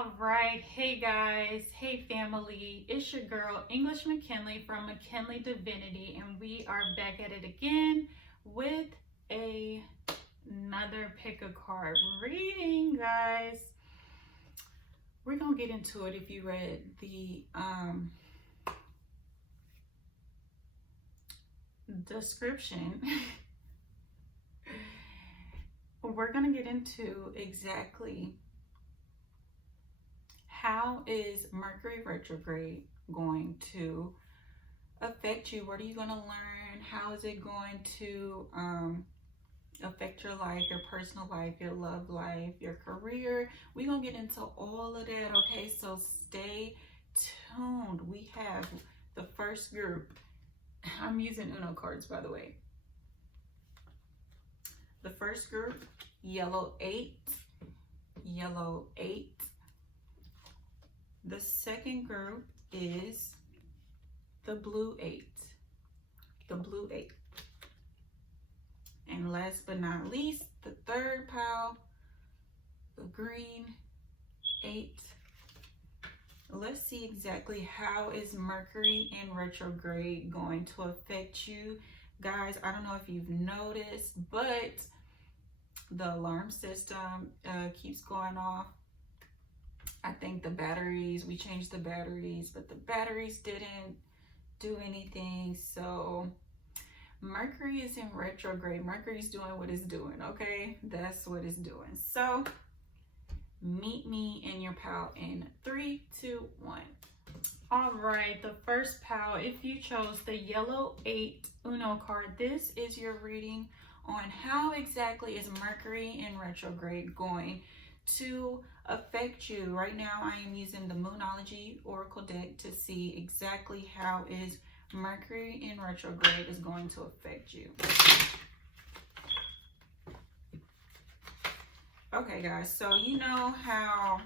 All right, hey guys, hey family, it's your girl English McKinley from McKinley Divinity, and we are back at it again with another pick a card reading, guys. We're gonna get into it. If you read the description, we're gonna get into exactly how is Mercury retrograde going to affect you? What are you going to learn? How is it going to affect your life, your personal life, your love life, your career? We're going to get into all of that, okay? So stay tuned. We have the first group. I'm using Uno cards, by the way. The first group, yellow 8, yellow 8. The second group is the blue 8, the blue 8. And last but not least, the third pile, the green 8. Let's see exactly how is Mercury in retrograde going to affect you. Guys, I don't know if you've noticed, but the alarm system keeps going off. I think the batteries, we changed the batteries, but the batteries didn't do anything. So Mercury is in retrograde. Mercury's doing what it's doing, okay? That's what it's doing. So meet me in your pile in 3, 2, 1. All right, the first pile, if you chose the yellow 8 Uno card, this is your reading on how exactly is Mercury in retrograde going to affect you. Right now I am using the Moonology Oracle deck to see exactly how is Mercury in retrograde is going to affect you. Okay guys, so you know how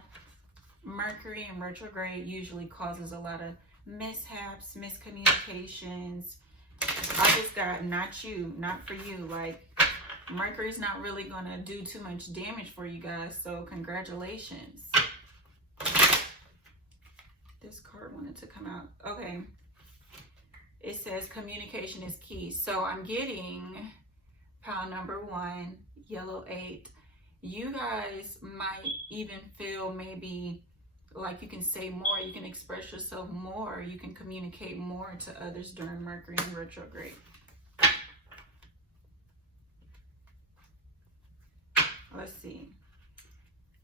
Mercury in retrograde usually causes a lot of mishaps, miscommunications. I just got not for you, like Mercury's not really going to do too much damage for you guys, so congratulations. This card wanted to come out. Okay. It says communication is key. So I'm getting pile number 1, yellow 8. You guys might even feel maybe like you can say more, you can express yourself more, you can communicate more to others during Mercury in retrograde. Let's see.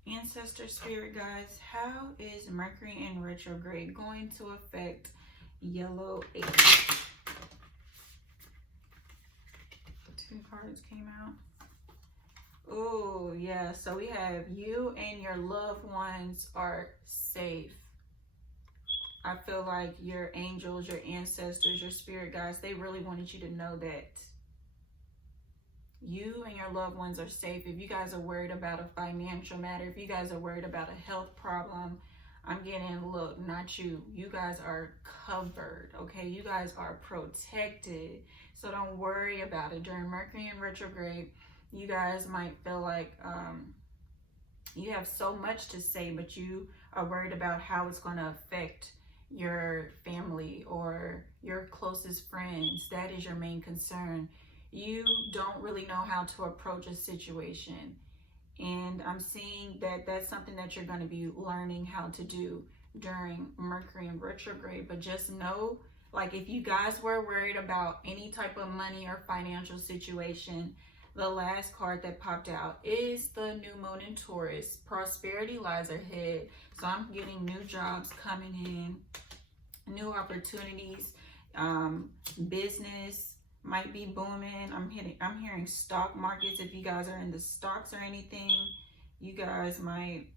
Ancestor spirit guys, how is Mercury in retrograde going to affect yellow 8? 2 cards came out. Oh, yeah. So we have you and your loved ones are safe. I feel like your angels, your ancestors, your spirit guides, they really wanted you to know that you and your loved ones are safe. If you guys are worried about a financial matter, if you guys are worried about a health problem, I'm getting, look, not you. You guys are covered, okay? You guys are protected. So don't worry about it. During Mercury in retrograde, you guys might feel like you have so much to say, but you are worried about how it's going to affect your family or your closest friends. That is your main concern. You don't really know how to approach a situation. And I'm seeing that that's something that you're going to be learning how to do during Mercury in retrograde. But just know, like, if you guys were worried about any type of money or financial situation, the last card that popped out is the new moon in Taurus. Prosperity lies ahead. So I'm getting new jobs coming in, new opportunities, business might be booming. I'm hearing stock markets. If you guys are in the stocks or anything, you guys might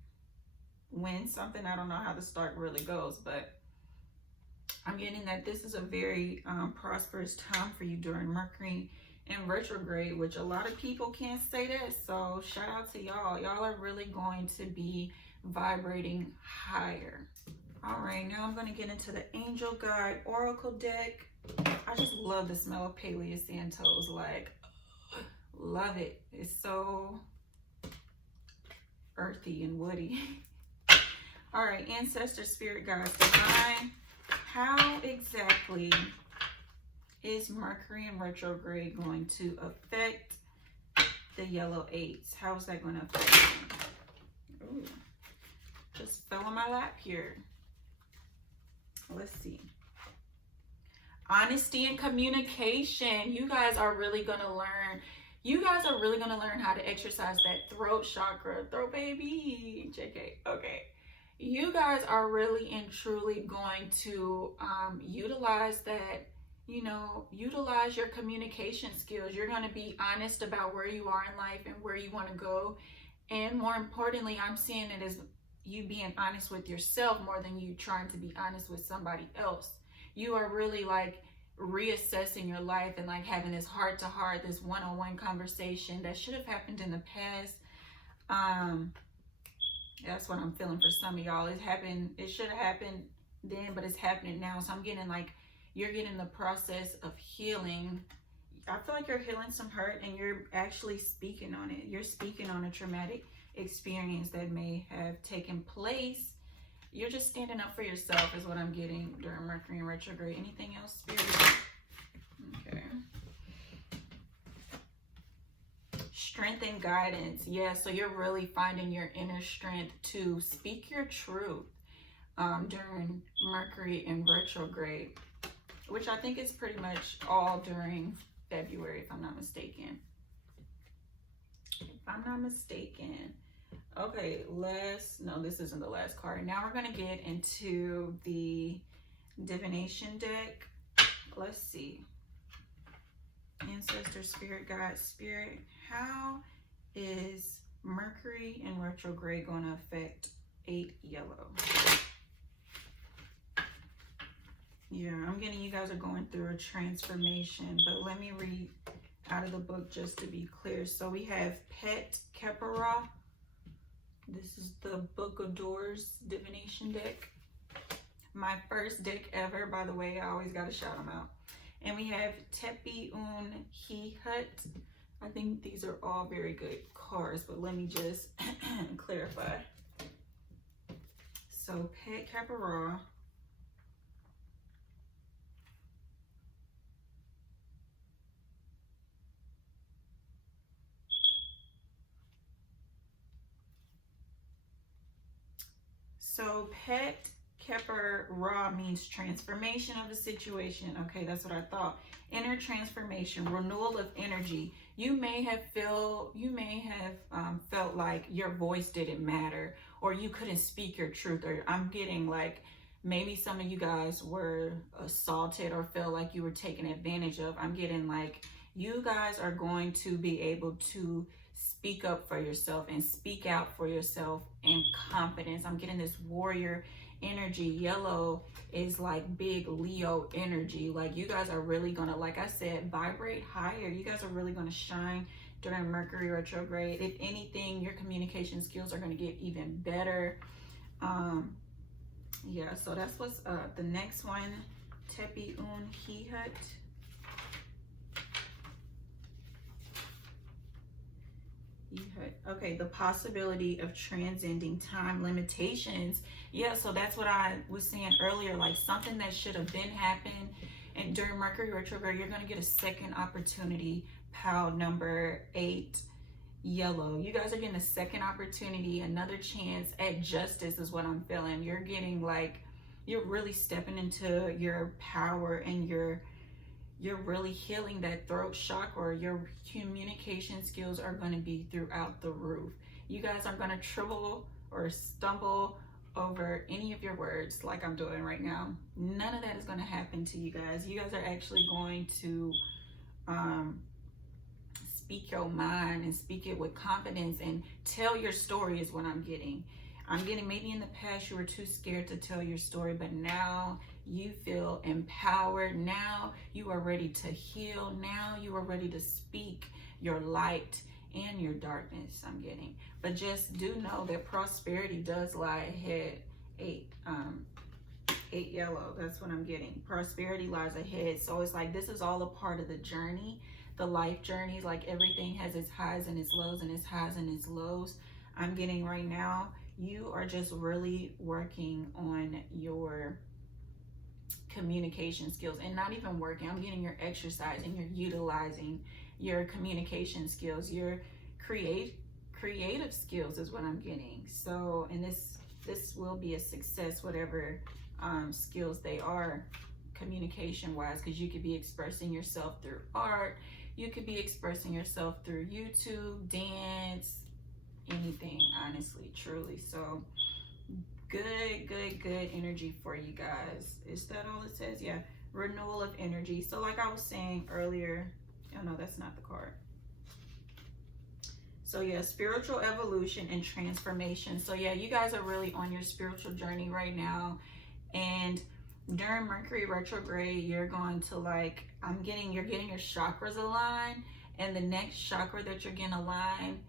win something. I don't know how the stock really goes, but I'm getting that this is a very prosperous time for you during Mercury in retrograde, which a lot of people can't say that. So shout out to y'all. Y'all are really going to be vibrating higher. All right, now I'm going to get into the Angel Guide Oracle deck. I just love the smell of Paleus Santos. Like, love it. It's so earthy and woody. All right, ancestor, spirit guides, divine. How exactly is Mercury in retrograde going to affect the yellow eights? How is that going to affect them? Ooh, just fell on my lap here. Let's see. Honesty and communication. You guys are really going to learn. You guys are really going to learn how to exercise that throat chakra. Throat baby. JK. Okay. You guys are really and truly going to utilize that, you know, utilize your communication skills. You're going to be honest about where you are in life and where you want to go. And more importantly, I'm seeing it as you being honest with yourself more than you trying to be honest with somebody else. You are really like reassessing your life and like having this heart to heart, this one-on-one conversation that should have happened in the past. That's what I'm feeling for some of y'all. It should have happened then, but it's happening now. So I'm getting like, you're getting the process of healing. I feel like you're healing some hurt and you're actually speaking on it. You're speaking on a traumatic experience that may have taken place. You're just standing up for yourself is what I'm getting during Mercury in retrograde. Anything else, Spirit? Okay. Strength and guidance. Yeah, so you're really finding your inner strength to speak your truth during Mercury in retrograde, which I think is pretty much all during February, if I'm not mistaken. Okay, no, this isn't the last card. Now we're going to get into the divination deck. Let's see. Ancestor, spirit, guide, spirit. How is Mercury in retrograde going to affect 8 yellow? Yeah, I'm getting you guys are going through a transformation, but let me read out of the book just to be clear. So we have Pet Kepera. This is the Book of Doors divination deck. My first deck ever, by the way. I always got to shout them out. And we have Tepi Un He Hut. I think these are all very good cards, but let me just clarify. So Pet Kepera. So Pet Kepera means transformation of a situation. Okay, that's what I thought. Inner transformation, renewal of energy. You may have felt like your voice didn't matter, or you couldn't speak your truth. Or I'm getting like maybe some of you guys were assaulted or felt like you were taken advantage of. I'm getting like you guys are going to be able to speak up for yourself and speak out for yourself in confidence. I'm getting this warrior energy. Yellow is like big Leo energy. Like you guys are really gonna, like I said, vibrate higher. You guys are really gonna shine during Mercury retrograde. If anything, your communication skills are gonna get even better. Yeah, so that's what's up. The next one, Tepi Un He Hut. Okay, the possibility of transcending time limitations. Yeah, so that's what I was saying earlier, like something that should have been happened. And during Mercury retrograde, you're going to get a second opportunity. Pile number 8, yellow. You guys are getting a second opportunity, another chance at justice is what I'm feeling. You're getting like, you're really stepping into your power and you're really healing that throat chakra. Your communication skills are going to be throughout the roof. You guys aren't going to triple or stumble over any of your words like I'm doing right now. None of that is going to happen to you guys. You guys are actually going to speak your mind and speak it with confidence and tell your story is what I'm getting. I'm getting maybe in the past you were too scared to tell your story, but now you feel empowered. Now you are ready to heal. Now you are ready to speak your light and your darkness, I'm getting. But just do know that prosperity does lie ahead. 8 yellow, that's what I'm getting. Prosperity lies ahead. So it's like this is all a part of the journey, the life journey. Like everything has its highs and its lows and its highs and its lows. I'm getting right now, you are just really working on your communication skills, and not even working, I'm getting your exercise and you're utilizing your communication skills, your creative skills is what I'm getting. So, and this will be a success, whatever skills they are communication wise, because you could be expressing yourself through art, you could be expressing yourself through YouTube, dance, anything, honestly, truly. So good energy for you guys. Is that all it says? Yeah, renewal of energy. So like I was saying earlier, oh no, that's not the card. So yeah, spiritual evolution and transformation. So yeah, you guys are really on your spiritual journey right now. And during Mercury retrograde, you're going to like, you're getting your chakras aligned, and the next chakra that you're getting aligned,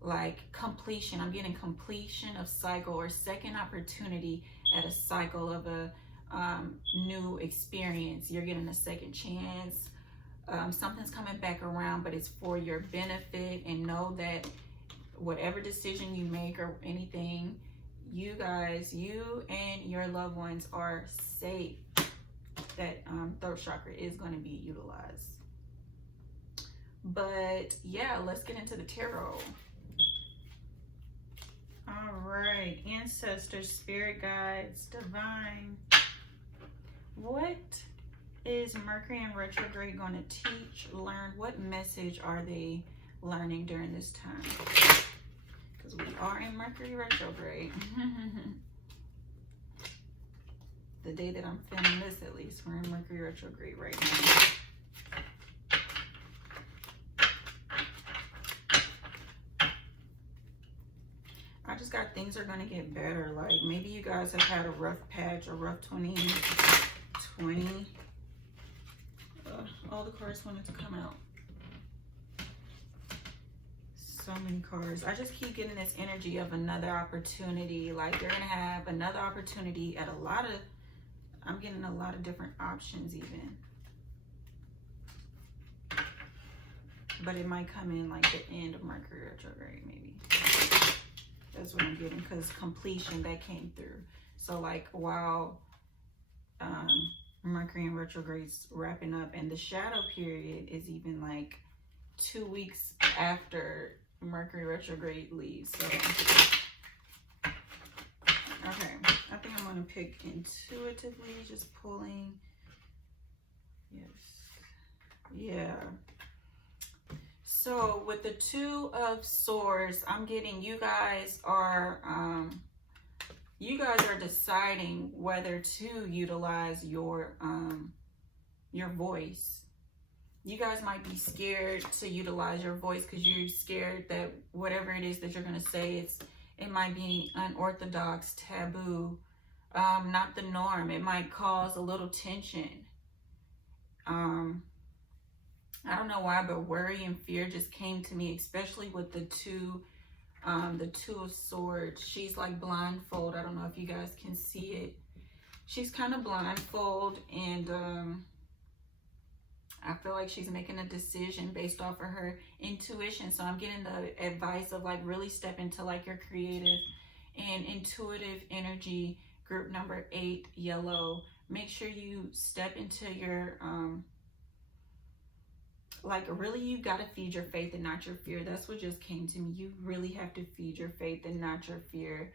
like completion, I'm getting completion of cycle or second opportunity at a cycle of a new experience. You're getting a second chance. Something's coming back around, but it's for your benefit. And know that whatever decision you make or anything, you guys, you and your loved ones are safe. That third chakra is going to be utilized. But yeah, let's get into the tarot. All right, ancestors, spirit guides, divine. What is Mercury in retrograde going to teach, learn? What message are they learning during this time? Because we are in Mercury retrograde. The day that I'm filming this, at least, we're in Mercury retrograde right now. I just got things are going to get better. Like maybe you guys have had a rough patch, a rough 2020. All the cards wanted to come out. So many cards. I just keep getting this energy of another opportunity. Like you're going to have another opportunity at a lot of, I'm getting a lot of different options even. But it might come in like the end of Mercury retrograde maybe. That's what I'm getting, because completion, that came through. So like while Mercury in retrograde's wrapping up, and the shadow period is even like 2 weeks after Mercury retrograde leaves. So okay, I think I'm going to pick intuitively, just pulling. Yes. Yeah. So with the Two of Swords, I'm getting you guys are deciding whether to utilize your voice. You guys might be scared to utilize your voice because you're scared that whatever it is that you're going to say, it might be unorthodox, taboo, not the norm. It might cause a little tension. I don't know why, but worry and fear just came to me, especially with the Two of Swords. She's like blindfold. I don't know if you guys can see it. She's kind of blindfold, and I feel like she's making a decision based off of her intuition. So I'm getting the advice of like really step into like your creative and intuitive energy. Group number 8, yellow. Make sure you step into your like really, you got to feed your faith and not your fear. That's what just came to me. You really have to feed your faith and not your fear,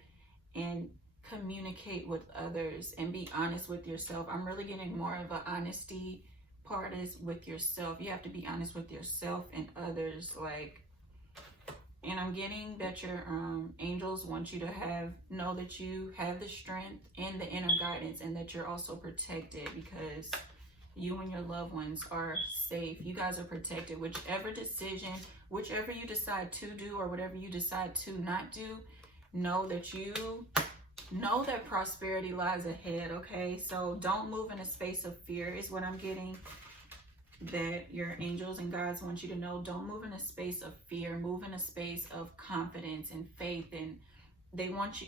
and communicate with others and be honest with yourself. I'm really getting more of an honesty part is with yourself. You have to be honest with yourself and others. Like, and I'm getting that your angels want you to know that you have the strength and the inner guidance, and that you're also protected, because you and your loved ones are safe. You guys are protected. Whichever decision, whichever you decide to do or whatever you decide to not do, know that prosperity lies ahead, okay? So don't move in a space of fear is what I'm getting. That your angels and guides want you to know. Don't move in a space of fear. Move in a space of confidence and faith. And they want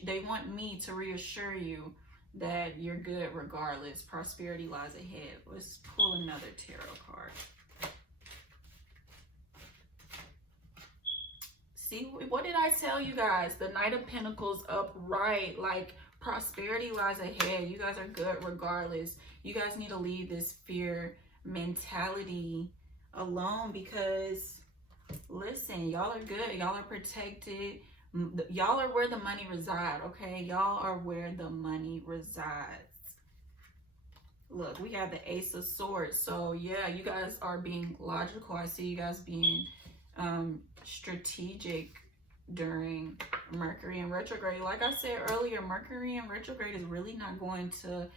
me to reassure you that you're good regardless. Prosperity lies ahead. Let's pull another tarot card. See, what did I tell you guys? The Knight of Pentacles upright, like prosperity lies ahead. You guys are good regardless. You guys need to leave this fear mentality alone, because listen, y'all are good. Y'all are protected. Y'all are where the money resides, okay? Y'all are where the money resides. Look, we have the Ace of Swords. So yeah, you guys are being logical. I see you guys being strategic during Mercury in retrograde. Like I said earlier, Mercury in retrograde is really not going to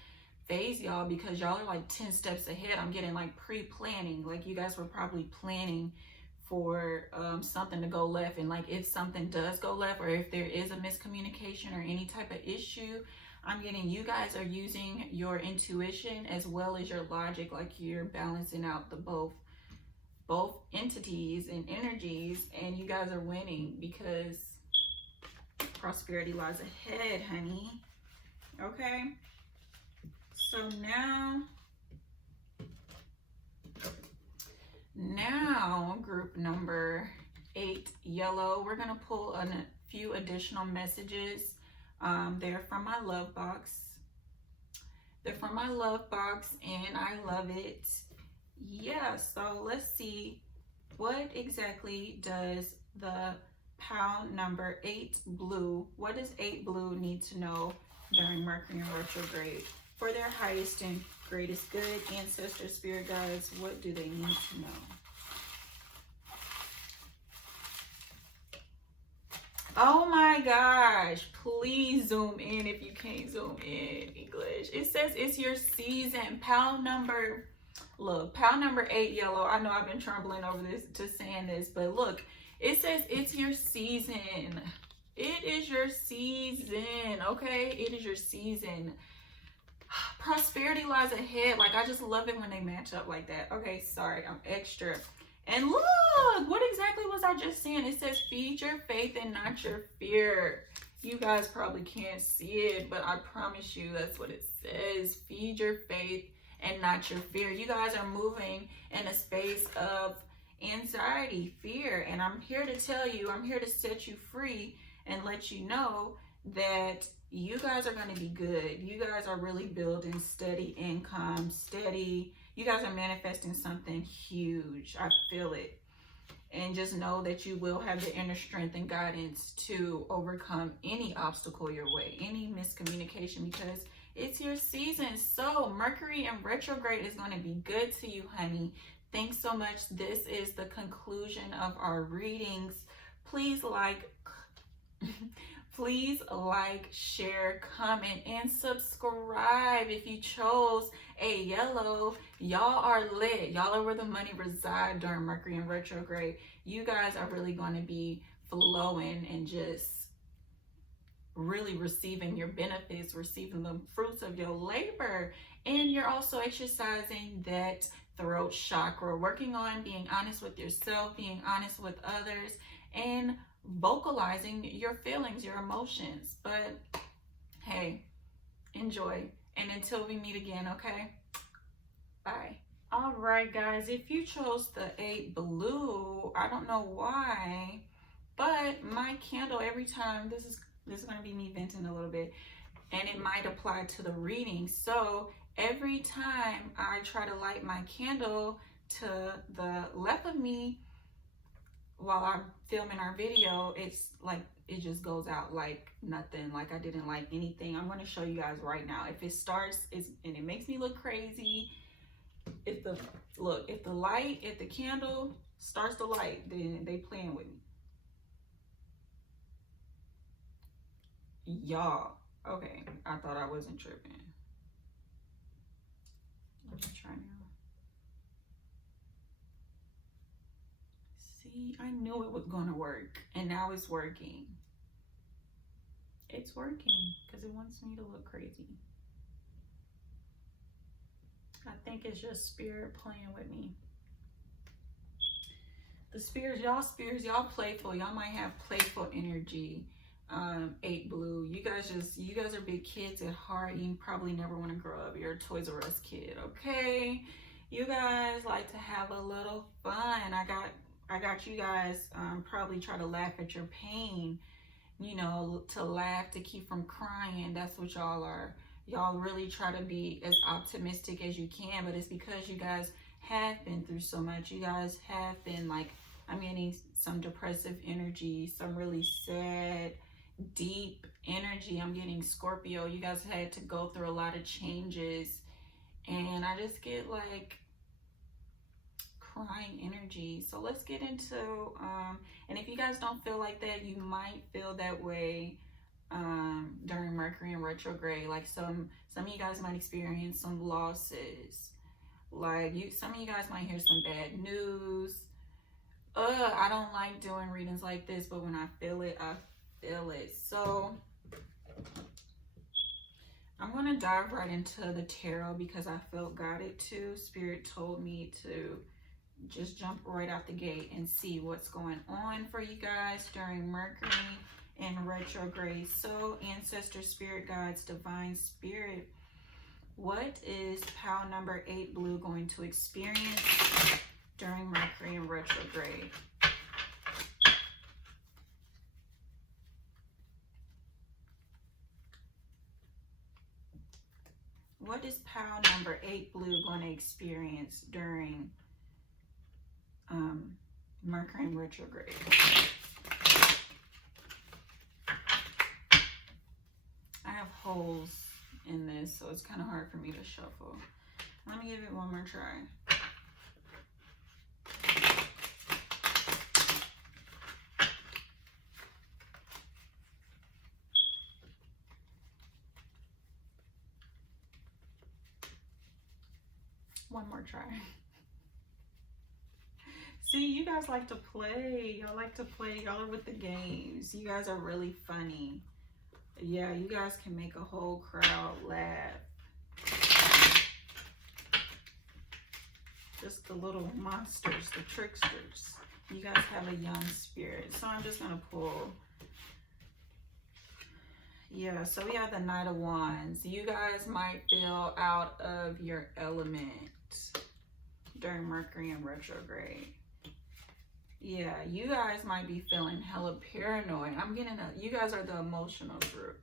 phase y'all, because y'all are like 10 steps ahead. I'm getting like pre-planning. Like you guys were probably planning for something to go left, and like if something does go left, or if there is a miscommunication or any type of issue, I'm getting you guys are using your intuition as well as your logic. Like you're balancing out the both entities and energies, and you guys are winning because prosperity lies ahead, honey. Okay, so now group number 8, yellow, we're gonna pull a few additional messages. They're from my love box. They're from my love box, and I love it. Yeah, so let's see, what exactly does the pound number 8 blue, what does 8 blue need to know during Mercury in retrograde? For their highest and greatest good, ancestor, spirit guides, what do they need to know? Oh my gosh, please zoom in if you can't zoom in, English. It says it's your season. Pound number, look, pound number 8, yellow. I know I've been trembling over this, just saying this, but look, it says it's your season. It is your season, okay? It is your season. Prosperity lies ahead. Like, I just love it when they match up like that. Okay, sorry, I'm extra. And look, what exactly was I just saying? It says feed your faith and not your fear. You guys probably can't see it, but I promise you that's what it says. Feed your faith and not your fear. You guys are moving in a space of anxiety, fear, and I'm here to tell you, I'm here to set you free and let you know that you guys are going to be good. You guys are really building steady income, steady. You guys are manifesting something huge. I feel it. And just know that you will have the inner strength and guidance to overcome any obstacle your way, any miscommunication, because it's your season. So Mercury in retrograde is going to be good to you, honey. Thanks so much. This is the conclusion of our readings. Please like, share, comment, and subscribe if you chose a yellow. Y'all are lit. Y'all are where the money resides during Mercury in retrograde. You guys are really going to be flowing and just really receiving your benefits, receiving the fruits of your labor. And you're also exercising that throat chakra, working on being honest with yourself, being honest with others, and vocalizing your feelings, your emotions. But hey, enjoy, and until we meet again, okay, bye. All right, guys, if you chose the 8 blue, I don't know why, but my candle, every time, this is going to be me venting a little bit, and it might apply to the reading. So every time I try to light my candle to the left of me while I'm filming our video, it's like it just goes out like nothing, like I didn't light anything. I'm going to show you guys right now. If it starts and it makes me look crazy, if the candle starts to light, then they playing with me, y'all. Okay, I thought I wasn't tripping. Let me try now. See, I knew it was gonna work, and now it's working. It's working because it wants me to look crazy. I think it's just spirit playing with me. The spirits, y'all playful. Y'all might have playful energy. 8 blue. You guys are big kids at heart. You probably never want to grow up. You're a Toys R Us kid, okay? You guys like to have a little fun. I got I got you guys probably try to laugh at your pain, you know, to laugh, to keep from crying. That's what y'all are. Y'all really try to be as optimistic as you can, but it's because you guys have been through so much. You guys have been like, I'm getting some depressive energy, some really sad, deep energy. I'm getting Scorpio. You guys had to go through a lot of changes, and I just get like crying energy. So let's get into and if you guys don't feel like that, you might feel that way during Mercury in retrograde. Like some of you guys might experience some losses. Like some of you guys might hear some bad news. I don't like doing readings like this, but when I feel it, I feel it. So I'm going to dive right into the tarot because I felt guided to. Spirit told me to just jump right out the gate and see what's going on for you guys during Mercury in retrograde. So ancestor, spirit guides, divine spirit, what is pile number 8 blue going to experience during Mercury in retrograde? What is pile number 8 blue going to experience during Mercury in retrograde? I have holes in this, so it's kind of hard for me to shuffle. Let me give it one more try. One more try. See, you guys like to play. Y'all like to play. Y'all are with the games. You guys are really funny. Yeah, you guys can make a whole crowd laugh. Just the little monsters, the tricksters. You guys have a young spirit. So I'm just going to pull. Yeah, so we have the Knight of Wands. You guys might feel out of your element during Mercury in retrograde. Yeah, you guys might be feeling hella paranoid. I'm getting you guys are the emotional group.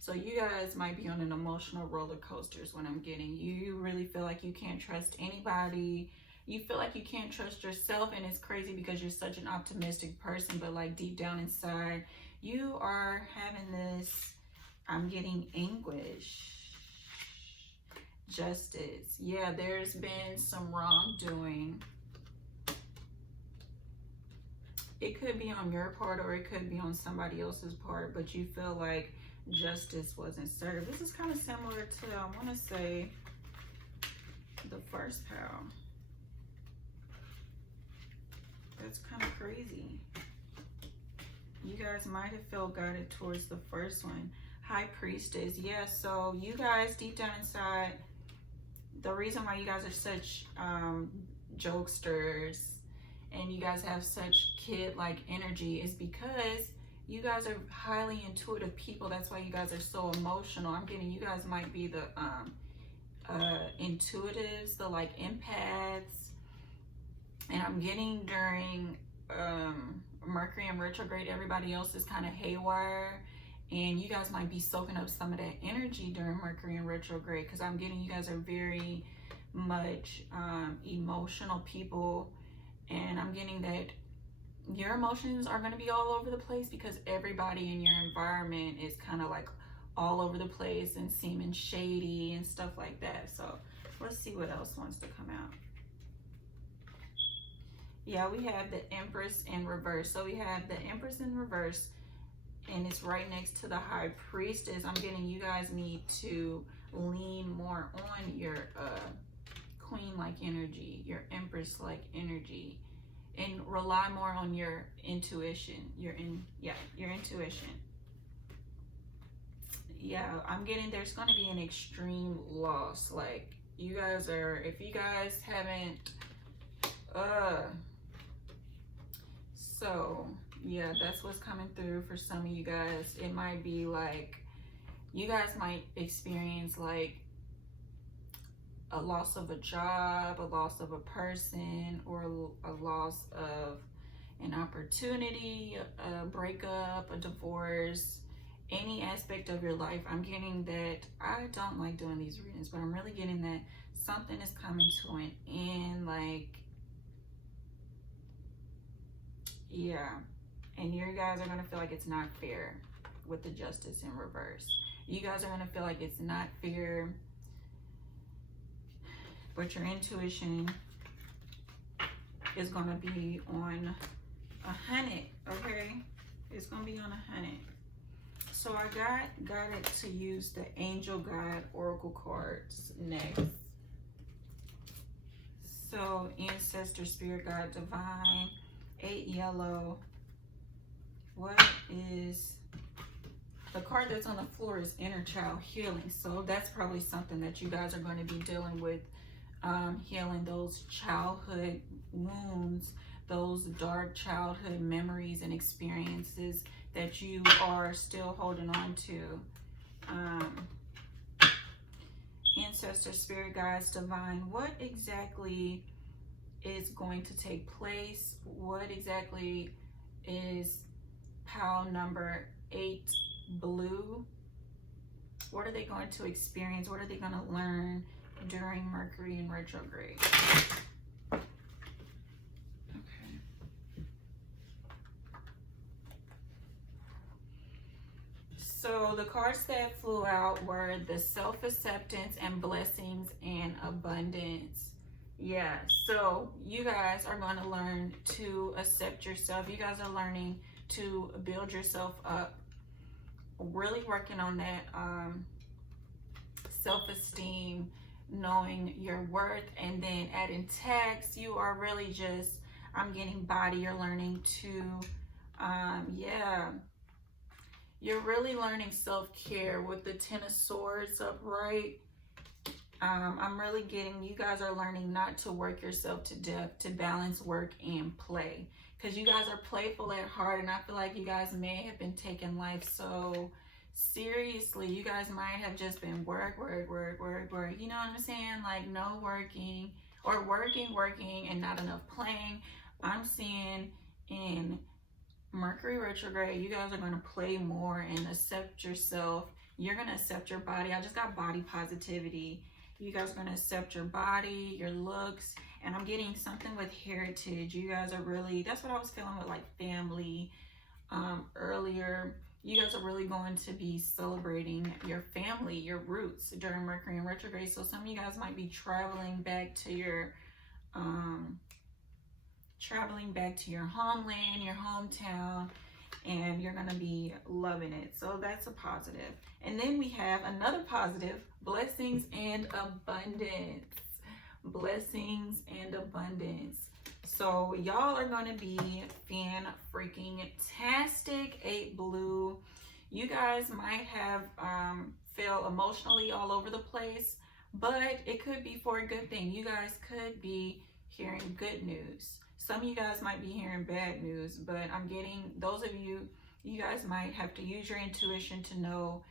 So you guys might be on an emotional roller coaster is what I'm getting. You really feel like you can't trust anybody. You feel like you can't trust yourself, and it's crazy because you're such an optimistic person, but like deep down inside, you are having this, I'm getting anguish. Justice. Yeah, there's been some wrongdoing. It could be on your part or it could be on somebody else's part, but you feel like justice wasn't served. This is kind of similar to, I want to say, the first pile. That's kind of crazy. You guys might have felt guided towards the first one. High Priestess. Yeah, so you guys deep down inside, the reason why you guys are such jokesters and you guys have such kid-like energy is because you guys are highly intuitive people. That's why you guys are so emotional. I'm getting you guys might be the intuitives, the like empaths. And I'm getting during Mercury in retrograde, everybody else is kind of haywire. And you guys might be soaking up some of that energy during Mercury in retrograde because I'm getting you guys are very much emotional people. And I'm getting that your emotions are going to be all over the place because everybody in your environment is kind of like all over the place and seeming shady and stuff like that. So let's see what else wants to come out. Yeah, we have the Empress in reverse. So we have the Empress in reverse, and it's right next to the High Priestess. I'm getting you guys need to lean more on your Queen-like energy, your Empress-like energy, and rely more on your intuition. Your intuition. Yeah, I'm getting there's going to be an extreme loss. Like you guys are, if you guys haven't, so yeah, that's what's coming through for some of you guys. It might be like you guys might experience like a loss of a job, a loss of a person, or a loss of an opportunity, a breakup, a divorce, any aspect of your life. I'm getting that, I don't like doing these readings, but I'm really getting that something is coming to an end, like, yeah. And you guys are going to feel like it's not fair with the Justice in reverse. You guys are going to feel like it's not fair, but your intuition is going to be on 100, okay? It's going to be on 100. So I got it to use the Angel Guide Oracle cards next. So Ancestor, Spirit Guide, Divine, 8 yellow. What is the card that's on the floor? Is Inner Child Healing. So that's probably something that you guys are going to be dealing with, healing those childhood wounds, those dark childhood memories and experiences that you are still holding on to. Ancestor, Spirit Guides, Divine, what exactly is going to take place? What exactly is pile number 8 blue? What are they going to experience? What are they going to learn during Mercury in retrograde? So the cards that flew out were the self-acceptance and blessings and abundance. Yeah, so you guys are going to learn to accept yourself. You guys are learning to build yourself up, really working on that self-esteem, knowing your worth, and then adding tags. You are really just, I'm getting body. You're learning to, yeah. You're really learning self-care with the 10 of Swords upright. I'm really getting, you guys are learning not to work yourself to death, to balance work and play. Because you guys are playful at heart, and I feel like you guys may have been taking life so seriously. You guys might have just been work. You know what I'm saying? Like no working, or working, and not enough playing. I'm seeing in Mercury retrograde, you guys are going to play more and accept yourself. You're going to accept your body. I just got body positivity. You guys are going to accept your body, your looks, and I'm getting something with heritage. You guys are really, that's what I was feeling with like family earlier. You guys are really going to be celebrating your family, your roots during Mercury in retrograde. So some of you guys might be traveling back to your homeland, your hometown, and you're gonna be loving it. So that's a positive. And then we have another positive, blessings and abundance. Blessings and abundance. So y'all are gonna be fan-freaking-tastic. 8 blue. You guys might have feel emotionally all over the place, but it could be for a good thing. You guys could be hearing good news. Some of you guys might be hearing bad news, but I'm getting, those of you, you guys might have to use your intuition to know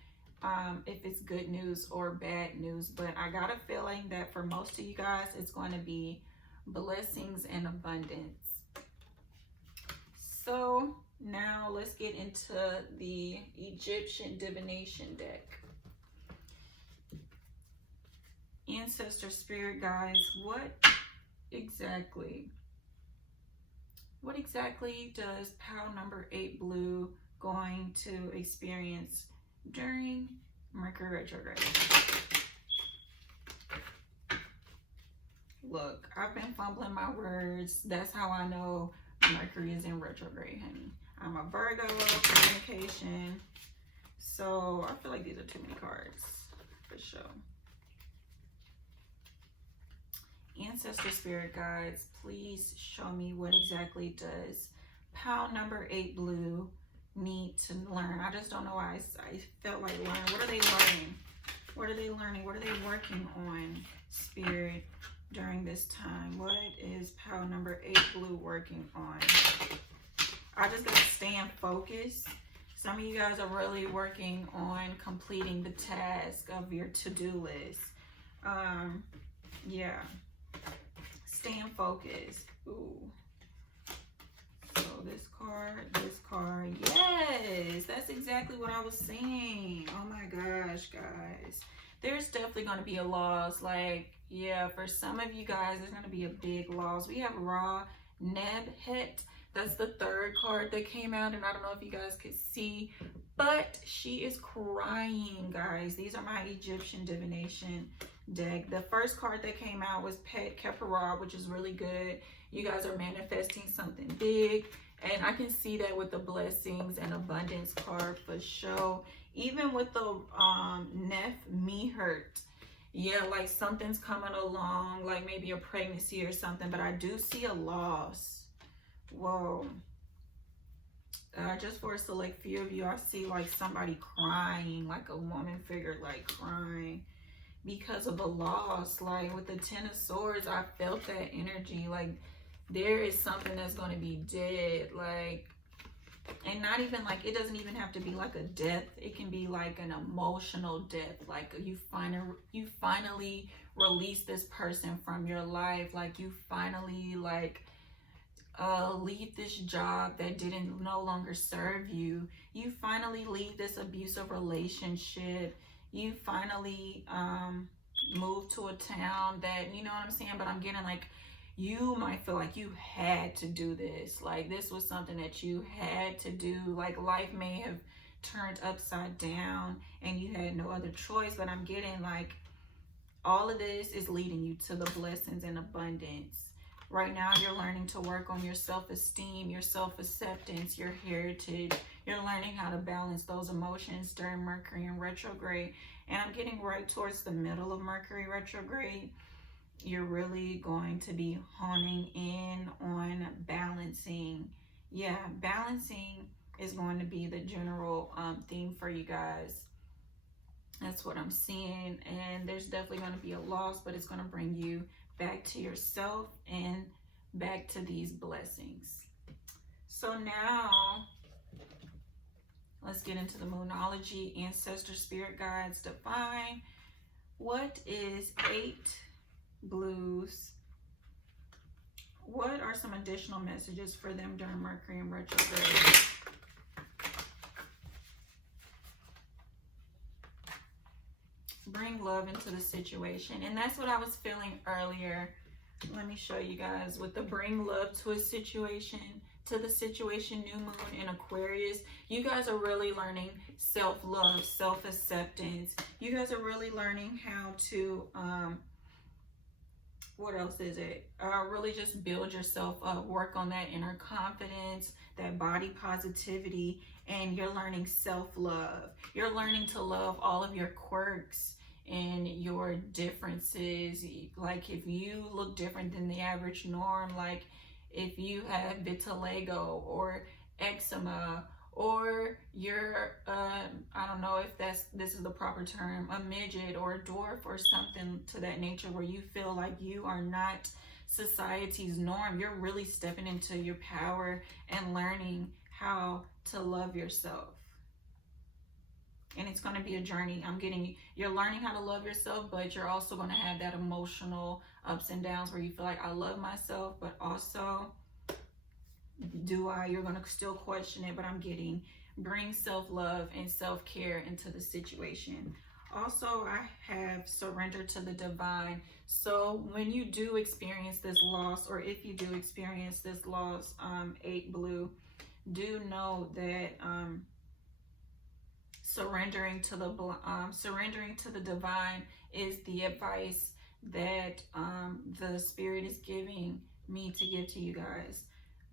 if it's good news or bad news. But I got a feeling that for most of you guys, it's going to be blessings and abundance. So now let's get into the Egyptian divination deck. Ancestor, Spirit Guides, what exactly does pile number 8 blue going to experience during Mercury retrograde? Look, I've been fumbling my words. That's how I know Mercury is in retrograde, honey. I'm a Virgo, communication. So I feel like these are too many cards for sure. Ancestor, Spirit Guides, please show me what exactly does pile number 8 blue need to learn. I just don't know why I felt like learn. What are they learning? What are they learning? What are they working on, Spirit, during this time? What is pile number 8 blue working on? I just got to stand focused. Some of you guys are really working on completing the task of your to-do list. Yeah. Staying focused. Ooh. So this card. Yes, that's exactly what I was saying. Oh my gosh, guys. There's definitely going to be a loss. Like, yeah, for some of you guys, there's going to be a big loss. We have Ra Nebhet. That's the third card that came out, and I don't know if you guys could see, but she is crying, guys. These are my Egyptian divination deck. The first card that came out was Pet Kepera, which is really good. You guys are manifesting something big, and I can see that with the blessings and abundance card for sure. Even with the Nef Me Hurt, yeah, like something's coming along, like maybe a pregnancy or something, but I do see a loss. Whoa. Just for a select few of you, I see like somebody crying, like a woman figure, like crying because of a loss. Like with the Ten of Swords, I felt that energy. Like there is something that's going to be dead. Like, and not even like, it doesn't even have to be like a death. It can be like an emotional death. Like you finally release this person from your life. Like you finally like leave this job that didn't no longer serve you. You finally leave this abusive relationship. You finally move to a town that, you know what I'm saying, but I'm getting like, you might feel like you had to do this. Like this was something that you had to do. Like life may have turned upside down and you had no other choice, but I'm getting like all of this is leading you to the blessings and abundance. Right now, you're learning to work on your self-esteem, your self-acceptance, your heritage. You're learning how to balance those emotions during Mercury in retrograde. And I'm getting right towards the middle of Mercury retrograde. You're really going to be honing in on balancing. Yeah, balancing is going to be the general theme for you guys. That's what I'm seeing. And there's definitely going to be a loss, but it's going to bring you back to yourself and back to these blessings. So now let's get into the Moonology, ancestor, spirit guides, divine. What is 8 blues? What are some additional messages for them during Mercury in retrograde? Bring love into the situation. And that's what I was feeling earlier. Let me show you guys with the bring love to a situation, to the situation, new moon in Aquarius. You guys are really learning self-love, self-acceptance. You guys are really learning how to, what else is it? Really just build yourself up, work on that inner confidence, that body positivity, and you're learning self-love. You're learning to love all of your quirks and your differences. Like if you look different than the average norm, like if you have vitiligo or eczema, or you're I don't know if this is the proper term, a midget or a dwarf or something to that nature, where you feel like you are not society's norm. You're really stepping into your power and learning how to love yourself. And it's going to be a journey. You're learning how to love yourself, but you're also going to have that emotional ups and downs where you feel like, I love myself, but also, you're going to still question it, but I'm getting bring self-love and self-care into the situation. Also, I have surrender to the divine. So when you do experience this loss, or if you do experience this loss, 8 blue, do know that surrendering to the divine is the advice that the spirit is giving me to give to you guys.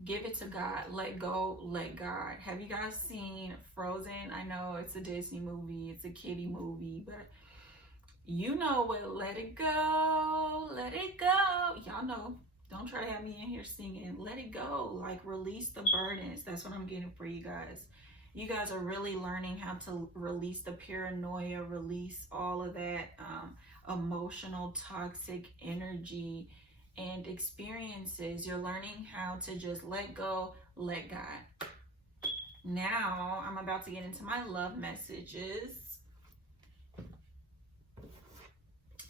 Give it to God. Let go. Let God. Have you guys seen Frozen? I know it's a Disney movie. It's a kiddie movie, but you know what? Let it go. Let it go. Y'all know. Don't try to have me in here singing. Let it go. Like release the burdens. That's what I'm getting for you guys. You guys are really learning how to release the paranoia, release all of that emotional, toxic energy and experiences. You're learning how to just let go, let God. Now, I'm about to get into my love messages.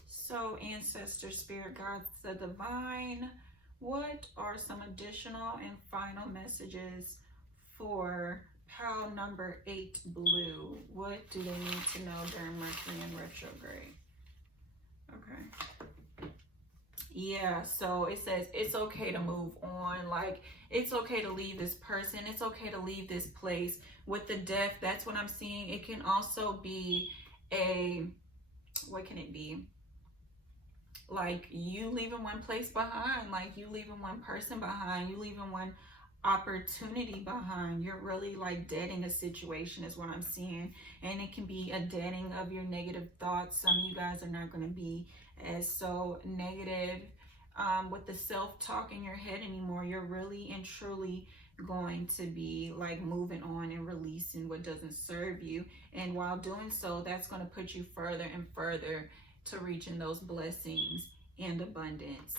So, ancestor, spirit, guides, the divine, What are some additional and final messages for pile number 8 blue? What do they need to know during Mercury in retrograde? Okay. Yeah, so it says it's okay to move on. Like, it's okay to leave this person. It's okay to leave this place. With the death, that's what I'm seeing. It can also be a, what can it be? Like you leaving one place behind, like you leaving one person behind, you leaving one opportunity behind. You're really like deading a situation is what I'm seeing. And it can be a deading of your negative thoughts. Some of you guys are not going to be as so negative with the self-talk in your head anymore. You're really and truly going to be like moving on and releasing what doesn't serve you. And while doing so, that's going to put you further and further to reaching those blessings and abundance.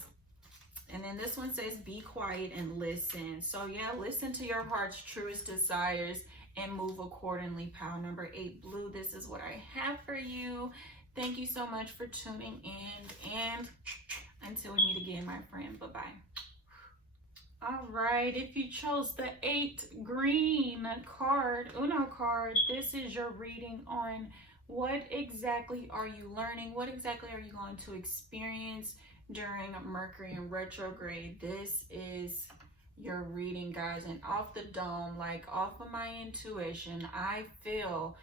And then this one says be quiet and listen. So yeah, listen to your heart's truest desires and move accordingly. Pile number 8 blue, this is what I have for you. Thank you so much for tuning in, and until we meet again, my friend, bye-bye. All right, if you chose the 8 green card, Uno card, this is your reading on what exactly are you learning? What exactly are you going to experience during Mercury in retrograde? This is your reading, guys. And off the dome, like off of my intuition, I feel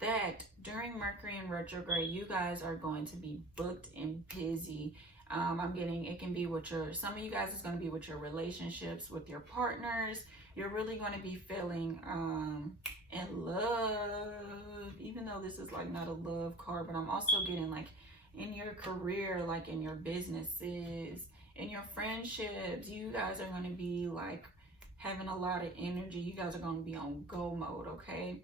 that during Mercury in retrograde, you guys are going to be booked and busy. I'm getting, it can be with your, some of you guys is going to be with your relationships, with your partners. You're really going to be feeling in love, even though this is like not a love card, but I'm also getting like in your career, like in your businesses, in your friendships. You guys are going to be like having a lot of energy. You guys are going to be on go mode, okay?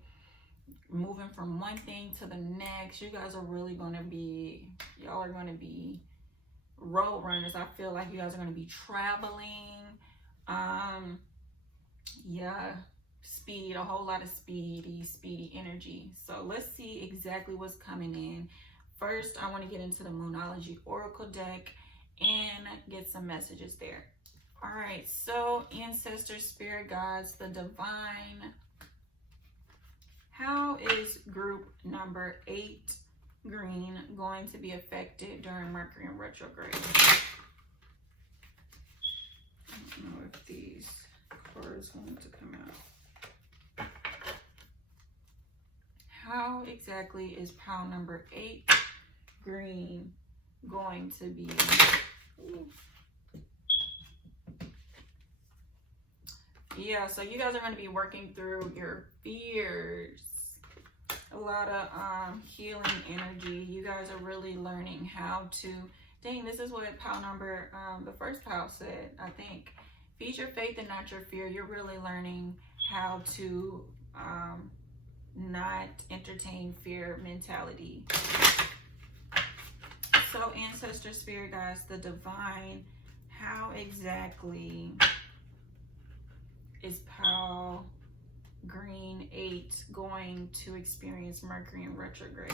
Moving from one thing to the next. You guys are really going to be, y'all are going to be road runners. I feel like you guys are going to be traveling. Yeah, speed, a whole lot of speedy energy. So let's see exactly what's coming in. First, I want to get into the Moonology Oracle deck and get some messages there. All right, so ancestors, spirit guides, the divine. How is group number 8 green going to be affected during Mercury in retrograde? I don't know if these cards going to come out. How exactly is pile number 8 green going to be? Yeah, so you guys are going to be working through your fears. A lot of healing energy. You guys are really learning how to, dang, this is what pile number, the first pile said, I think. Feed your faith and not your fear. You're really learning how to not entertain fear mentality. So ancestor, spirit guides, the divine, how exactly is pile green 8 going to experience Mercury in retrograde?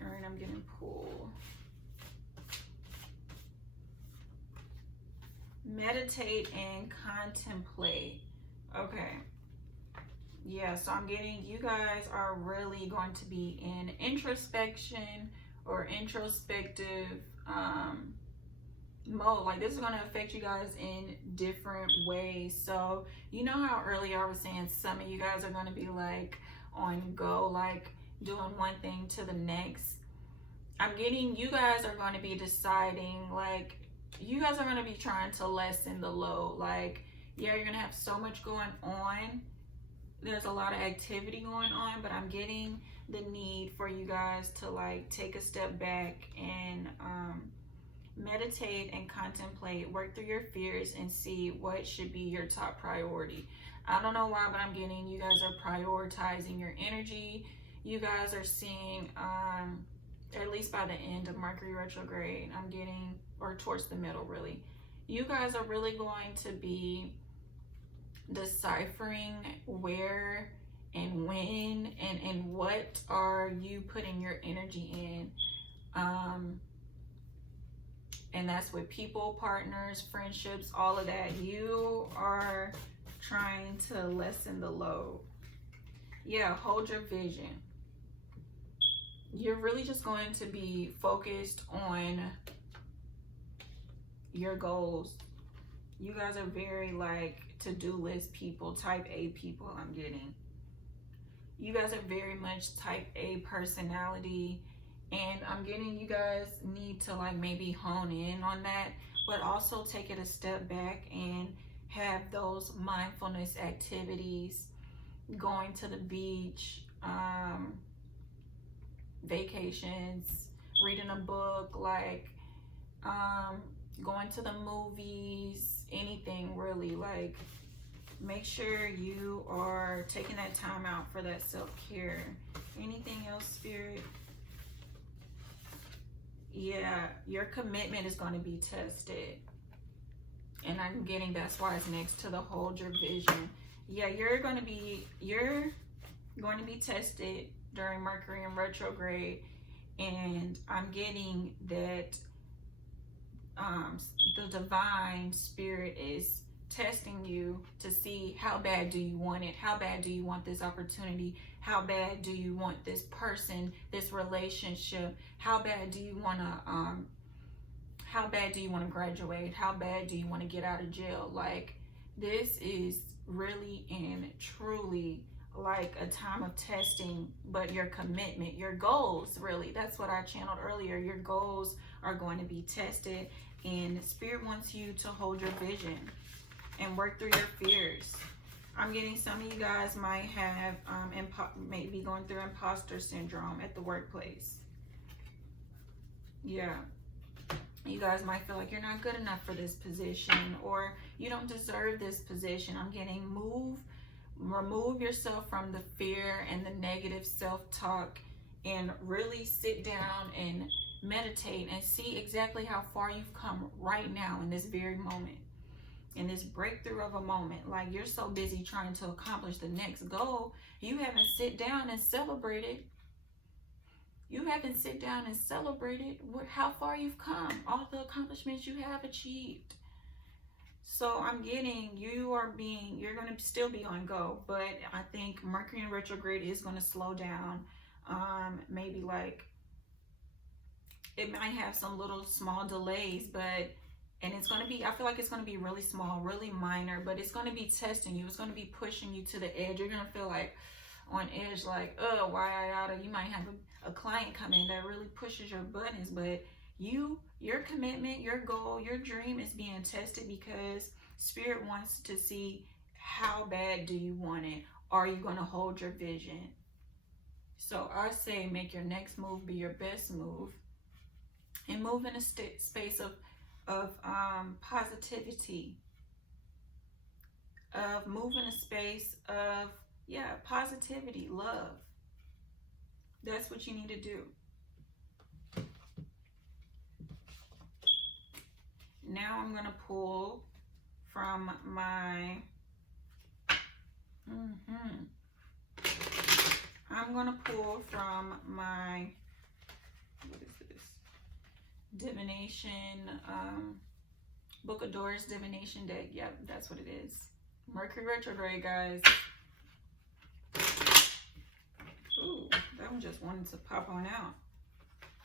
All right, I'm getting pulled. Meditate and contemplate. Okay. Yeah, so I'm getting, you guys are really going to be in introspection or introspective mode. Like, this is going to affect you guys in different ways. So you know how earlier I was saying some of you guys are going to be like on go, like doing one thing to the next. I'm getting, you guys are going to be deciding, like, you guys are going to be trying to lessen the load. Like, yeah, you're going to have so much going on. There's a lot of activity going on, but I'm getting the need for you guys to like take a step back and meditate and contemplate, work through your fears and see what should be your top priority. I don't know why, but I'm getting you guys are prioritizing your energy. You guys are seeing, at least by the end of Mercury retrograde, I'm getting, or towards the middle really, you guys are really going to be deciphering where and when and what are you putting your energy in. And that's with people, partners, friendships, all of that. You are trying to lessen the load. Yeah, hold your vision. You're really just going to be focused on your goals. You guys are very like to-do list people, type A people, I'm getting. You guys are very much type A personality, and I'm getting you guys need to like maybe hone in on that, but also take it a step back and have those mindfulness activities, going to the beach, vacations, reading a book, like going to the movies, anything really. Like, make sure you are taking that time out for that self-care. Anything else, Spirit? Yeah, your commitment is going to be tested. And I'm getting that's why it's next to the hold your vision. Yeah, you're going to be tested during Mercury in retrograde. And I'm getting that the divine spirit is testing you to see how bad do you want it, how bad do you want this opportunity, how bad do you want this person, this relationship, how bad do you want to graduate, how bad do you want to get out of jail. Like, this is really and truly like a time of testing, but your commitment, your goals, really, that's what I channeled earlier. Your goals are going to be tested, and Spirit wants you to hold your vision and work through your fears. I'm getting some of you guys might have maybe going through imposter syndrome at the workplace. Yeah, you guys might feel like you're not good enough for this position, or you don't deserve this position. I'm getting remove yourself from the fear and the negative self-talk, and really sit down and meditate and see exactly how far you've come right now in this very moment, in this breakthrough of a moment. Like, you're so busy trying to accomplish the next goal, you haven't sit down and celebrated. You haven't sit down and celebrated how far you've come, all the accomplishments you have achieved. So I'm getting you're going to still be on go, but I think Mercury in retrograde is going to slow down. Maybe like it might have some little small delays, and it's going to be, I feel like it's going to be really small, really minor, but it's going to be testing you. It's going to be pushing you to the edge. You're going to feel like on edge, like, oh, why I oughta. You might have a client come in that really pushes your buttons, but your commitment, your goal, your dream is being tested, because Spirit wants to see how bad do you want it. Are you going to hold your vision? So I say make your next move be your best move, and move in a space of positivity, of move in a space of positivity, love. That's what you need to do. Now I'm going to pull from my what is this? Divination, Book of Doors divination deck. Yep, that's what it is. Mercury retrograde, guys. Ooh, that one just wanted to pop on out.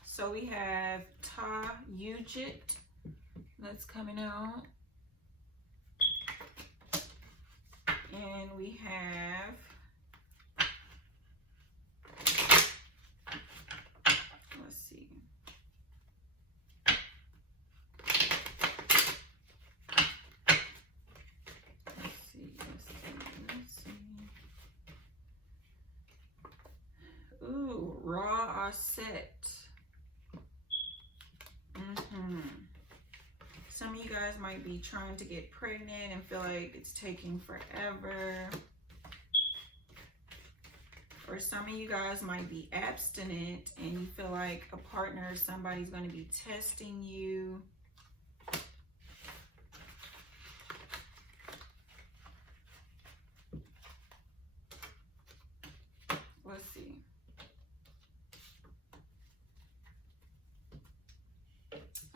So we have Ta Yujit. That's coming out. And we have let's see. Ooh, Raw Asset. Some of you guys might be trying to get pregnant and feel like it's taking forever. Or some of you guys might be abstinent and you feel like a partner or somebody's going to be testing you.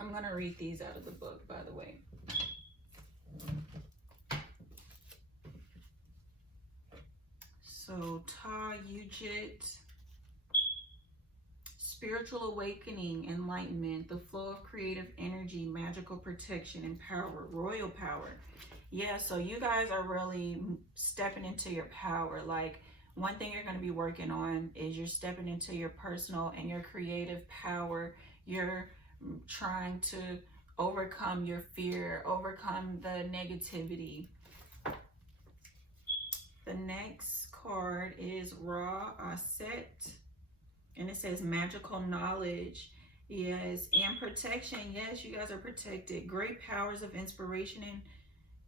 I'm going to read these out of the book, by the way. So, Ta Yujit, spiritual awakening, enlightenment, the flow of creative energy, magical protection, and power, royal power. Yeah, so you guys are really stepping into your power. Like, one thing you're going to be working on is you're stepping into your personal and your creative power. You're trying to overcome your fear, overcome the negativity. The next card is Ra Aset, and it says magical knowledge. Yes, and protection. Yes, you guys are protected. Great powers of inspiration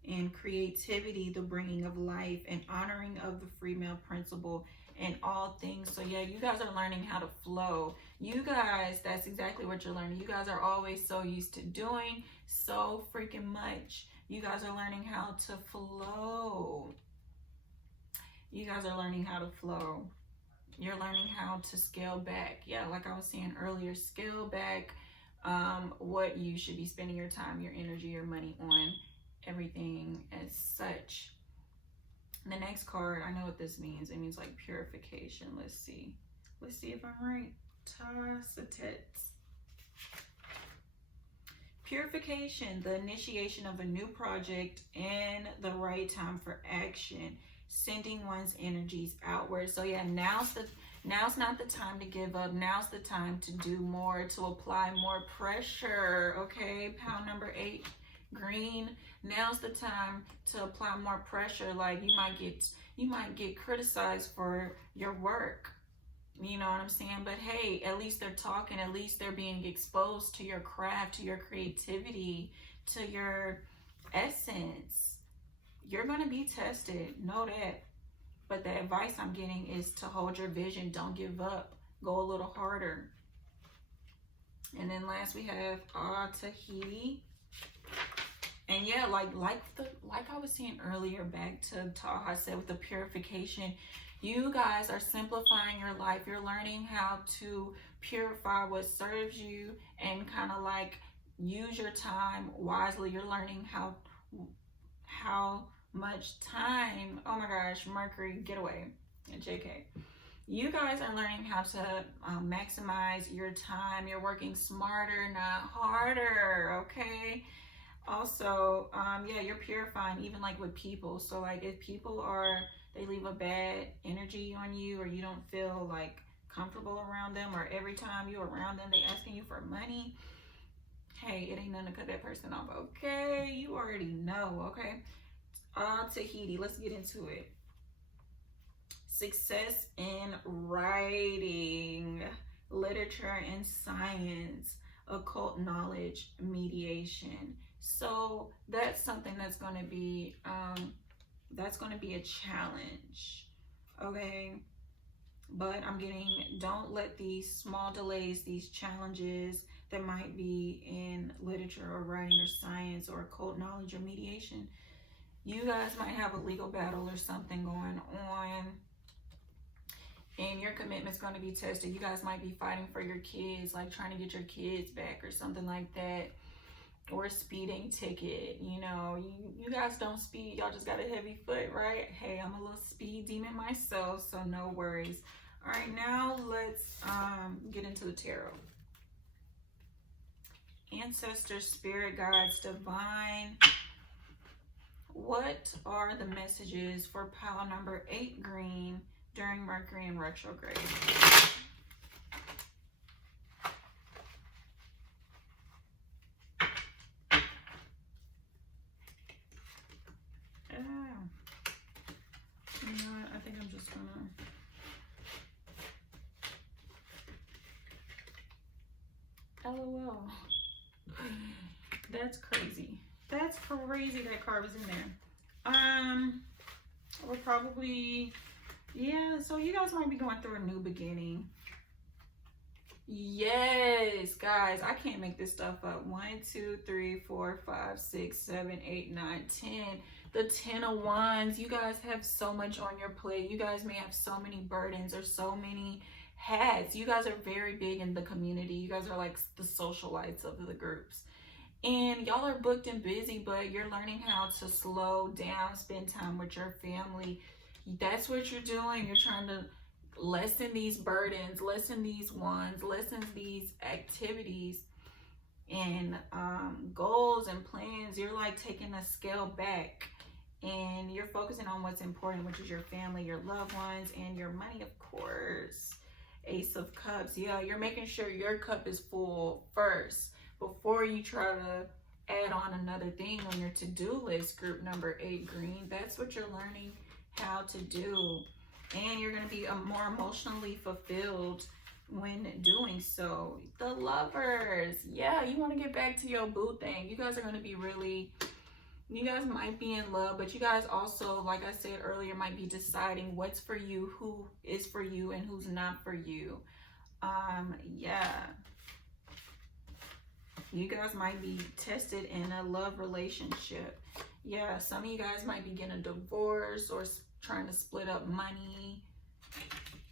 and creativity, the bringing of life and honoring of the female principle in all things. So yeah, you guys are learning how to flow. You guys, that's exactly what you're learning. You guys are always so used to doing so freaking much. You guys are learning how to flow. You guys are learning how to flow. You're learning how to scale back. Yeah, like I was saying earlier, scale back what you should be spending your time, your energy, your money on, everything as such. The next card, I know what this means. It means like purification. Let's see if I'm right. Ta-Satet. Purification, the initiation of a new project and the right time for action, sending one's energies outward. So yeah, now's not the time to give up. Now's the time to do more, to apply more pressure. Okay, pile number 8, green. Now's the time to apply more pressure. Like, you might get criticized for your work. You know what I'm saying? But hey, at least they're talking. At least they're being exposed to your craft, to your creativity, to your essence. You're going to be tested. Know that. But the advice I'm getting is to hold your vision. Don't give up. Go a little harder. And then last we have Tahiti. And yeah, like I was saying earlier, back to Taha said with the purification, you guys are simplifying your life. You're learning how to purify what serves you and kind of like use your time wisely. You're learning how much time, oh my gosh, Mercury, get away, and JK. You guys are learning how to maximize your time. You're working smarter, not harder, okay? Also, yeah, you're purifying even like with people. So like if people they leave a bad energy on you, or you don't feel like comfortable around them, or every time you're around them, they asking you for money, hey, it ain't nothing to cut that person off, okay? You already know, okay? Tahiti, let's get into it. Success in writing, literature and science, occult knowledge, mediation. So that's something that's going to be a challenge, okay? But I'm getting, don't let these small delays, these challenges that might be in literature or writing or science or occult knowledge or mediation, you guys might have a legal battle or something going on, and your commitment's going to be tested. You guys might be fighting for your kids, like trying to get your kids back or something like that, or a speeding ticket. You know, you guys don't speed. Y'all just got a heavy foot, right? Hey, I'm a little speed demon myself, so no worries. All right, now let's get into the tarot. Ancestors, spirit guides, divine. What are the messages for pile number 8, green, during Mercury in retrograde? You know what? I think I'm just gonna... LOL. That's crazy. That's crazy that card was in there. We're probably... Yeah, so you guys might be going through a new beginning. Yes, guys, I can't make this stuff up. 1, 2, 3, 4, 5, 6, 7, 8, 9, 10. The 10 of Wands. You guys have so much on your plate. You guys may have so many burdens or so many hats, you guys are very big in the community. You guys are like the socialites of the groups. And y'all are booked and busy, but you're learning how to slow down, spend time with your family. That's what you're doing. You're trying to lessen these burdens, lessen these ones, lessen these activities and goals and plans. You're like taking a scale back and you're focusing on what's important, which is your family, your loved ones, and your money, of course. Ace of Cups. Yeah, you're making sure your cup is full first before you try to add on another thing on your to-do list. Group number 8, green. That's what you're learning how to do. And you're going to be more emotionally fulfilled when doing so. The Lovers. Yeah, you want to get back to your boo thing. You guys are going to be really, you guys might be in love, but you guys also, like I said earlier, might be deciding what's for you, who is for you, and who's not for you. Yeah. You guys might be tested in a love relationship. Yeah, some of you guys might be getting a divorce or trying to split up money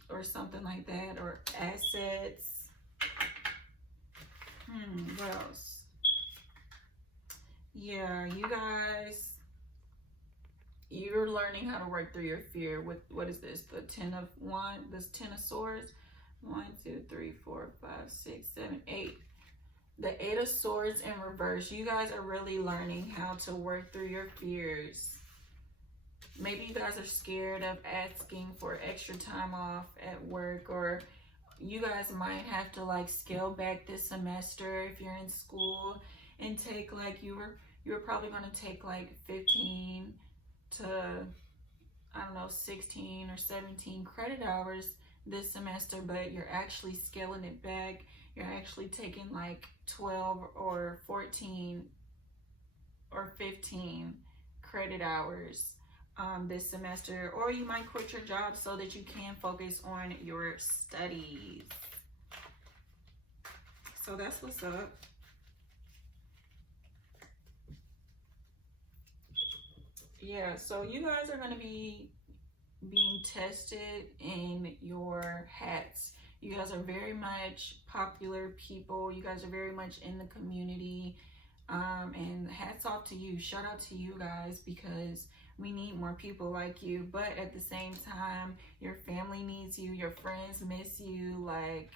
or something like that, or assets. What else? Yeah, you guys, you're learning how to work through your fear with, what is this? The 10 of Wands, this 10 of Swords. 1, 2, 3, 4, 5, 6, 7, 8. The 8 of Swords in reverse. You guys are really learning how to work through your fears. Maybe you guys are scared of asking for extra time off at work, or you guys might have to like scale back this semester if you're in school and take like, you were probably going to take like 15 to, I don't know, 16 or 17 credit hours this semester, but you're actually scaling it back. You're actually taking like 12 or 14 or 15 credit hours this semester, or you might quit your job so that you can focus on your studies. So that's what's up. Yeah, so you guys are going to be being tested in your hats. You guys are very much popular people. You guys are very much in the community. And hats off to you. Shout out to you guys, because we need more people like you. But at the same time, your family needs you. Your friends miss you. Like,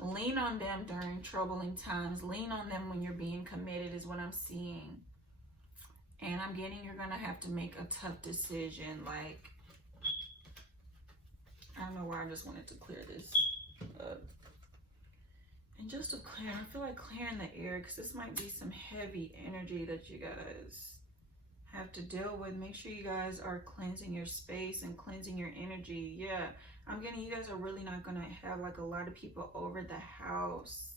lean on them during troubling times. Lean on them when you're being committed is what I'm seeing. And I'm getting you're going to have to make a tough decision. Like, I don't know why I just wanted to clear this up. And just to clear, I feel like clearing the air, because this might be some heavy energy that you guys have to deal with. Make sure you guys are cleansing your space and cleansing your energy. Yeah, I'm getting you guys are really not going to have like a lot of people over the house.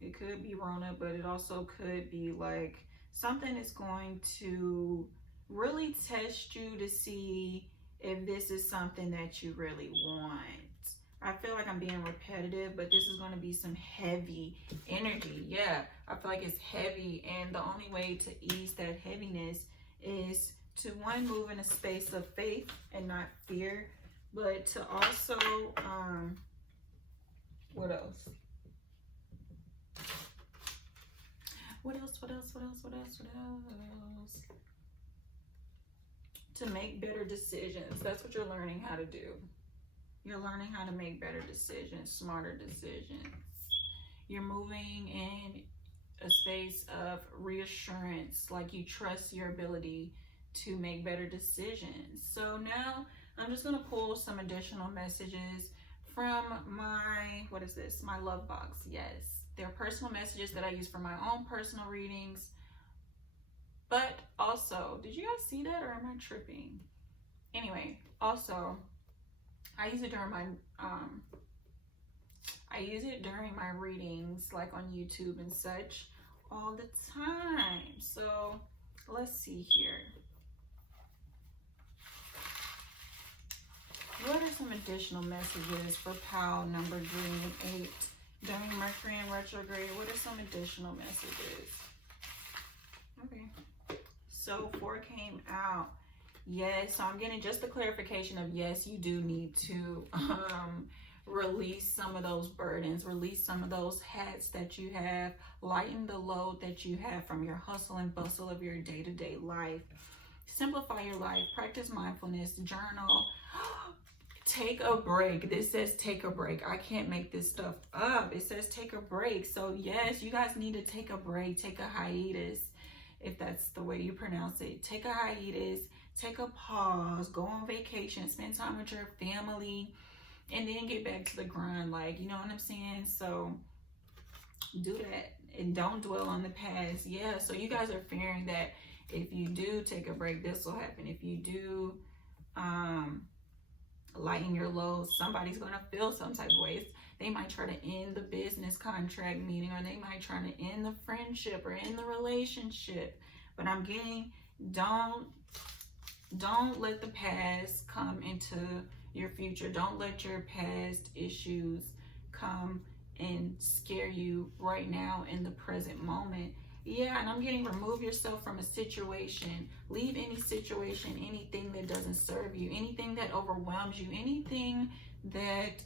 It could be Rona, but it also could be like something is going to really test you to see if this is something that you really want. I feel like I'm being repetitive, but this is going to be some heavy energy. Yeah, I feel like it's heavy, and the only way to ease that heaviness is to, one, move in a space of faith and not fear, but to also, what else? What else? To make better decisions. That's what you're learning how to do. You're learning how to make better decisions, smarter decisions. You're moving in a space of reassurance, like you trust your ability to make better decisions. So now I'm just going to pull some additional messages from my, what is this? My love box. Yes. They're personal messages that I use for my own personal readings. But also, did you guys see that, or am I tripping? Anyway, also, I use it during my readings, like on YouTube and such, all the time. So let's see here. What are some additional messages for pile number green 8 during Mercury in retrograde? What are some additional messages? Okay. So 4 came out. Yes, so I'm getting just the clarification of yes, you do need to release some of those burdens, release some of those hats that you have, lighten the load that you have from your hustle and bustle of your day-to-day life. Simplify your life, practice mindfulness, journal, take a break. This says take a break. I can't make this stuff up. It says take a break. So yes, you guys need to take a break, take a hiatus, if that's the way you pronounce it. Take a hiatus, take a pause, go on vacation, spend time with your family, and then get back to the grind. Like, you know what I'm saying? So do that and don't dwell on the past. Yeah, so you guys are fearing that if you do take a break, this will happen. If you do lighten your load, somebody's going to feel some type of ways. They might try to end the business contract meeting, or they might try to end the friendship or end the relationship. But I'm getting, don't let the past come into your future. Don't let your past issues come and scare you right now in the present moment. Yeah, and I'm getting remove yourself from a situation. Leave any situation, anything that doesn't serve you, anything that overwhelms you, anything that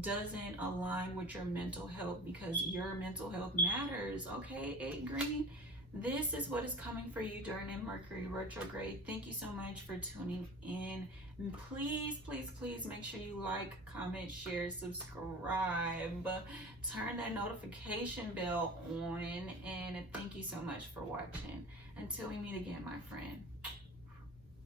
doesn't align with your mental health, because your mental health matters. Okay, 8 green. This is what is coming for you during a Mercury retrograde. Thank you so much for tuning in. And please, please, please make sure you like, comment, share, subscribe. Turn that notification bell on. And thank you so much for watching. Until we meet again, my friend.